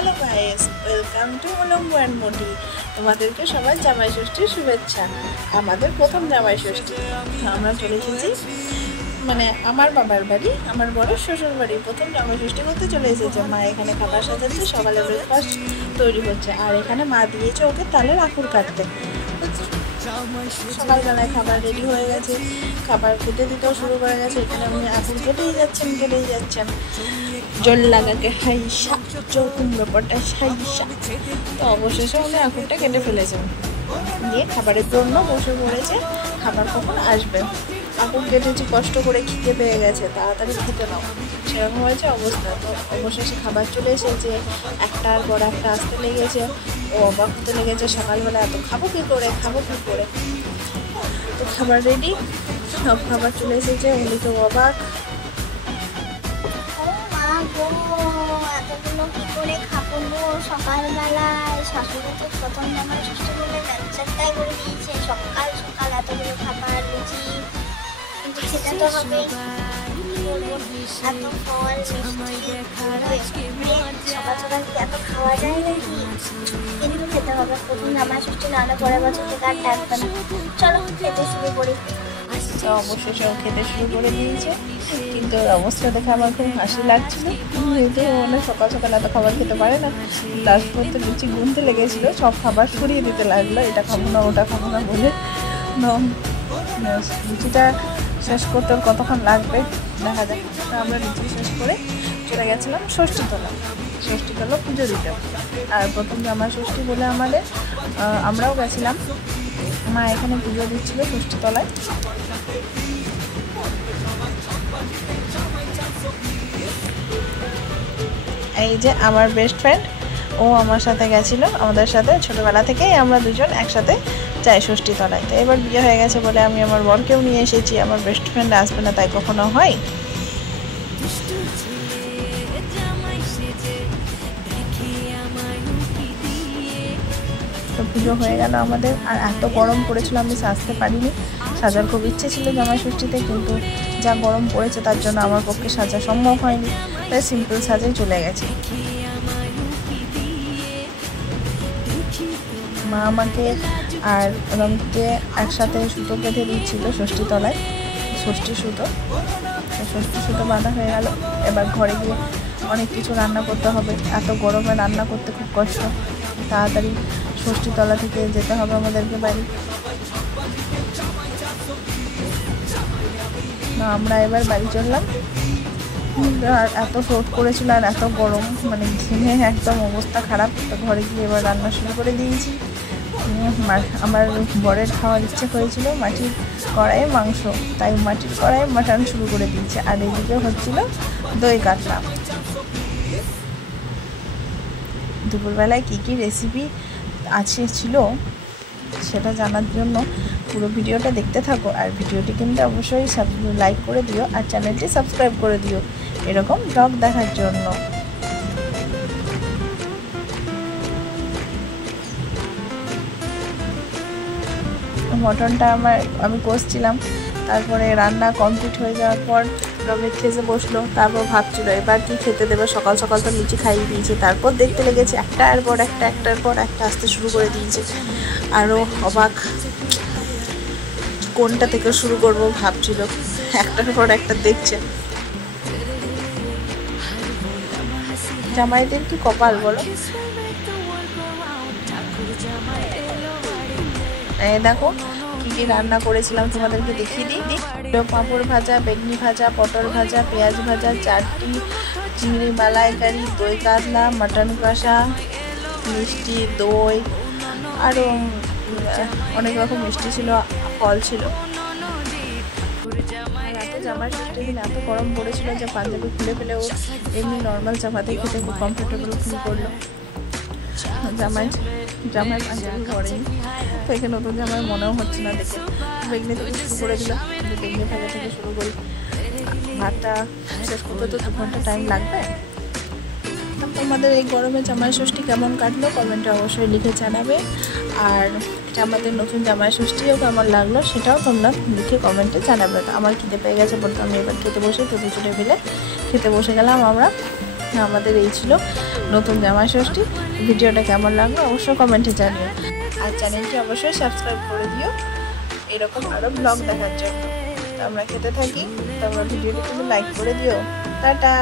Hello guys, welcome to উলম্ব and মোটি। তোমাদেরকে সবাই জামাই ষষ্ঠীর শুভেচ্ছা। আমাদের প্রথম জামাই ষষ্ঠী, আমরা চলে এসেছি মানে আমার বাবার বাড়ি, আমার বড় শ্বশুর বাড়ি। প্রথম জামাই ষষ্ঠী করতে চলে এসেছে। মা এখানে খাবার সাজাচ্ছে, সকালে ব্রেকফাস্ট তৈরি হচ্ছে, আর এখানে মা দিয়েছে ওকে তালের আঁকুর কাটতে। সকালবেলায় খাবার রেডি হয়ে গেছে, খাবার খেতে দিতেও শুরু করে গেছে। এখানে উনি আঁকুর কেটেই যাচ্ছেন। জল লাগাকে হাইসা, চোর কুমড়ো পটাশ হাইসা। তো অবশেষে উনি আঁকুরটা কেটে ফেলেছেন, দিয়ে খাবারের জন্য বসে পড়েছে। খাবার কখন আসবে? আঁকুর কেটেছি কষ্ট করে, খিদে পেয়ে গেছে, তাড়াতাড়ি খেতে নাও, সেরকম হয়েছে অবস্থা। তো অবশেষে খাবার চলে এসেছে, একটার পর একটা আসতে লেগেছে। ও অবাক হতে লেগেছে, সকালবেলা এত খাবো কী করে। তো খাবার রেডি, সব খাবার চলে এসেছে, উনি তো অবাক। এতগুলো কি করে খাবো সকালবেলায়? শাশুড়ি তো প্রথম জামাই ষষ্ঠী বলে ব্যবসাটাই করে দিয়েছে। সকাল সকাল এতগুলো খাবার, লুচি, কিন্তু খেতে তো হবে। এত ফল সকাল সকাল কি এত খাওয়া যায় নাকি? কিন্তু খেতে হবে, প্রথম জামাই ষষ্ঠী, নাহলে পরের বছর থেকে আর থাকবে না। চলো খেতে শুরু করি। তো অবশেষে ও খেতে শুরু করে দিয়েছে, কিন্তু ওর অবস্থা দেখে আমার খুব হাসি লাগছিল। যেহেতু মানে সকাল সকাল এত খাবার খেতে পারে না, লাস্ট পর্যন্ত লুচি গুনতে লেগেছিল, সব খাবার সরিয়ে দিতে লাগলো, এটা খাবো না ওটা খাবো না বলে। লুচিটা শেষ করতে ওর কতক্ষণ লাগবে দেখা যাক। তো আমরা লুচি শেষ করে চলে গেছিলাম ষষ্ঠীতলা পুজো দিতে। আর প্রথম জামাই ষষ্ঠী বলে আমাদের আমরাও গেছিলাম। মা এখানে পুজো দিচ্ছিল ষষ্ঠীতলায়। এই যে আমার বেস্ট ফ্রেন্ড, ও আমার সাথে গেছিলো, আমাদের সাথে ছোটোবেলা থেকেই আমরা দুজন একসাথে যাই ষষ্ঠীতলায়। তো এবার বিয়ে হয়ে গেছে বলে আমি আমার বরকেও নিয়ে এসেছি, আমার বেস্ট ফ্রেন্ড আসবে না তাই কখনো হয়। তো পুজো হয়ে গেল আমাদের। আর এত গরম পড়েছিল, আমি সাজতে পারিনি। সাজার খুব ইচ্ছে ছিল জামাই ষষ্ঠীতে, কিন্তু যা গরম পড়েছে তার জন্য আমার পক্ষে সাজা সম্ভব হয়নি, তাই সিম্পল সাজেই চলে গেছে। মা আমাকে আর রমিকে একসাথে সুতো বেঁধে দিচ্ছিল ষষ্ঠীতলায়, ষষ্ঠী সুতো বাঁধা হয়ে গেল। এবার ঘরে গিয়ে অনেক কিছু রান্না করতে হবে, এত গরমে রান্না করতে খুব কষ্ট। তাড়াতাড়ি ষষ্ঠীতলা থেকে যেতে হবে আমাদেরকে বাড়ি। আমরা এবার বাড়ি চললাম। আর এত রোদ করেছিল আর এত গরম, মানে ঘেমে একদম অবস্থা খারাপ। তো ঘরে গিয়ে এবার রান্না শুরু করে দিয়েছি। আমার বরের খাওয়ার ইচ্ছে হয়েছিল মাটির কড়াইয়ে মাংস, তাই মাটির কড়াইয়ে মাটন শুরু করে দিয়েছে। আর এদিকে হচ্ছিল দই কাতলা। দুপুরবেলায় কী রেসিপি ছিল সেটা জানার জন্য পুরো ভিডিওটা দেখতে থাকো। আর ভিডিওটি কিন্তু অবশ্যই লাইক করে দিও, আর চ্যানেলটি সাবস্ক্রাইব করে দিও এরকম ব্লগ দেখার জন্য। মটনটা আমি কষছিলাম, তারপরে রান্না কমপ্লিট হয়ে যাওয়ার পর রমেশ খেতে বসলো। তারপর ভাবছিল এবার কি খেতে দেবে, সকাল সকাল তো লুচি খাইয়ে দিয়েছে। তারপর দেখতে লেগেছে একটার পর একটা আসতে শুরু করে দিয়েছে। আরও অবাক, কোনটা থেকে শুরু করবো ভাবছিল, একটার পর একটা দেখছে। জামাইদের কি কপাল বলো। দেখো কি রান্না করেছিলাম তোমাদেরকে দেখিয়ে দিই। পাঁপড় ভাজা, বেগুনি ভাজা, পটল ভাজা, পেঁয়াজ ভাজা, চাটনি, চিংড়ি মালাইকারি, দই কাতলা, মাটন কষা, মিষ্টি, দই, আরও অনেক রকম মিষ্টি ছিল, ফল ছিল। জামাই ষষ্ঠীর দিন এত গরম পড়েছিল যে পাঞ্জাবি খুলে ফেলেও এমনি নর্মাল চাপাতে খেতে খুব কমফোর্টেবল ফিল করলো। জামাই পাঞ্জাবি পরেনি, তো এখানে নতুন জামাই মনেও হচ্ছে না দেখে। বেগনি থেকে শুরু করে দিলাম, বেগনি ভাজা থেকে শুরু করি। ভাতটা শেষ করতে তো 2 ঘন্টা টাইম লাগবে। তোমাদের এই গরমে জামাই ষষ্ঠী কেমন কাটলো কমেন্টে অবশ্যই লিখে জানাবে। আর আমাদের নতুন জামাই ষষ্ঠীও কেমন লাগলো সেটাও তোমরা লিখে কমেন্টে জানাবে। আমার খিদে পেয়ে গেছে বলতে আমি এবার খেতে বসে তো দুজনে মিলে খেতে বসে গেলাম আমরা। আমাদের এই ছিল নতুন জামাই ষষ্ঠী। ভিডিওটা কেমন লাগলো অবশ্যই কমেন্টে জানিও, আর চ্যানেলটি অবশ্যই সাবস্ক্রাইব করে দিও এরকম আরও ব্লগ দেখার জন্য। তো আমরা খেতে থাকি, তোমরা ভিডিওটি কিন্তু লাইক করে দিও। টাটা।